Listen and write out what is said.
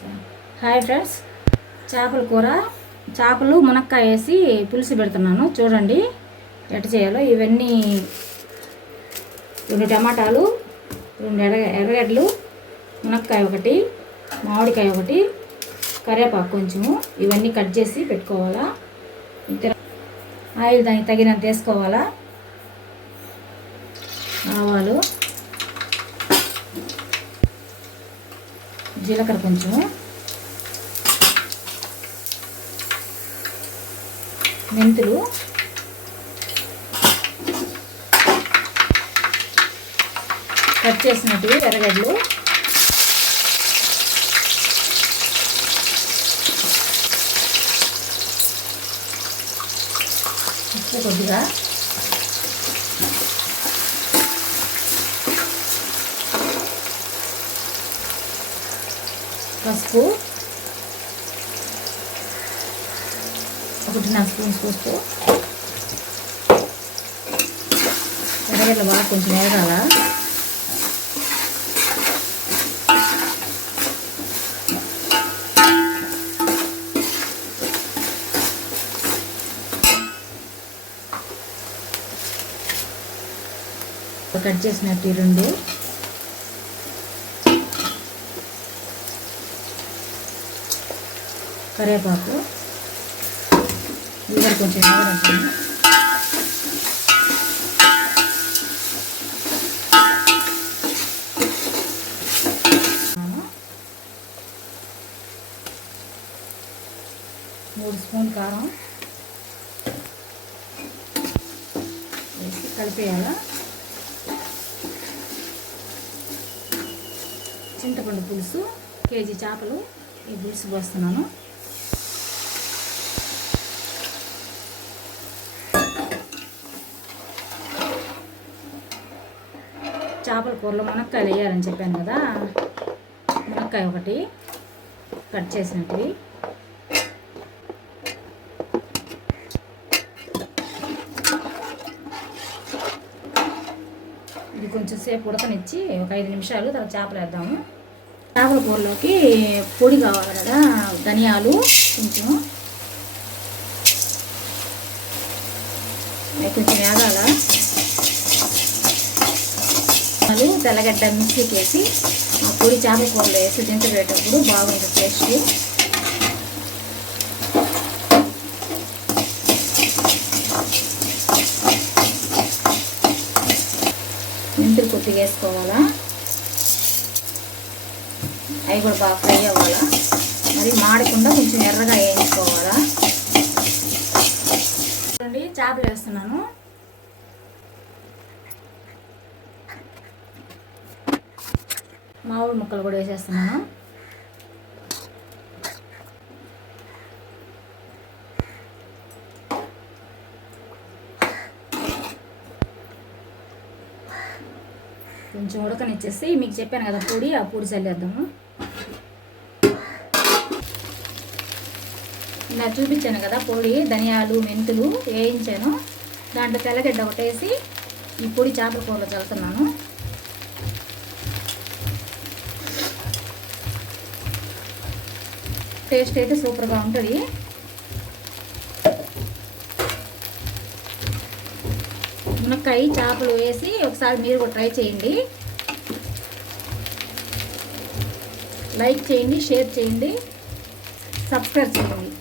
Hi friends, చేపల కూర, చేపలు మునక్కాయ వేసి పులుసు పెడుతున్నాను. చూడండి ఎట్ట చేయాలో. ఇవన్నీ 2 టమాటాలు, 2 ఎర్రగడ్డలు, మునక్కాయ ఒకటి, మామిడికాయ ఒకటి, కరివేపాకు కొంచెము, ఇవన్నీ కట్ చేసి పెట్టుకోవాలా. ఆయిల్ దానికి తగినంత వేసుకోవాలా. ఆవాలు, జీలకర్ర కొంచెము, మెంతులు, కట్ చేసినట్టు ఎర్రగడ్డలు, కొద్దిగా పసుపు, 1.5 స్పూన్స్ పసుపు. ఎర్రగడ్డలు బాగా కొంచెం వేగాల. కట్ చేసినట్టు 2 కరివేపాకు, ఇవి కొంచెం వేగడానికి. మూడు స్పూన్ కారం వేసి కలిపేయాలా. చింతపండు పులుసు, కేజీ చేపలు ఈ పులుసు పోస్తున్నాను. చేపల కూరలో మునక్కాయలు వేయాలని చెప్పాను కదా, మునక్కాయ ఒకటి కట్ చేసినట్టు, ఇది కొంచెం సేపు ఉడకనిచ్చి ఒక 5 నిమిషాలు తర్వాత చేపలు వేద్దాము. చేపల కూరలోకి పొడి కావాలి కదా, ధనియాలు కొంచెం, అవి కొంచెం వేగాల. తెల్లగడ్డ మిక్సీకి వేసి ఆ పొడి చేపల కూరలో వేసి దించబెట్టేటప్పుడు బాగుంటుంది టేస్ట్. మెంతులు కొద్దిగా వేసుకోవాలా, అవి కూడా బాగా ఫ్రై అవ్వాలా. మరి మాడకుండా కొంచెం ఎర్రగా వేయించుకోవాలా. చూడండి చేపలు వేస్తున్నాను. మామిడి ముక్కలు కూడా వేసేస్తున్నాను. కొంచెం ఉడకనిచ్చేసి మీకు చెప్పాను కదా పొడి, ఆ పొడి చల్లేద్దాము. ఇలా చూపించాను కదా పొడి, ధనియాలు మెంతులు వేయించాను. దాంట్లో తెల్లగడ్డ ఒకటేసి ఈ పొడి చేపల కూరలో చల్లుతున్నాను. టేస్ట్ అయితే సూపర్గా ఉంటుంది. మునక్కాయ చేపలు వేసి ఒకసారి మీరు కూడా ట్రై చేయండి. లైక్ చేయండి, షేర్ చేయండి, సబ్స్క్రైబ్ చేయండి.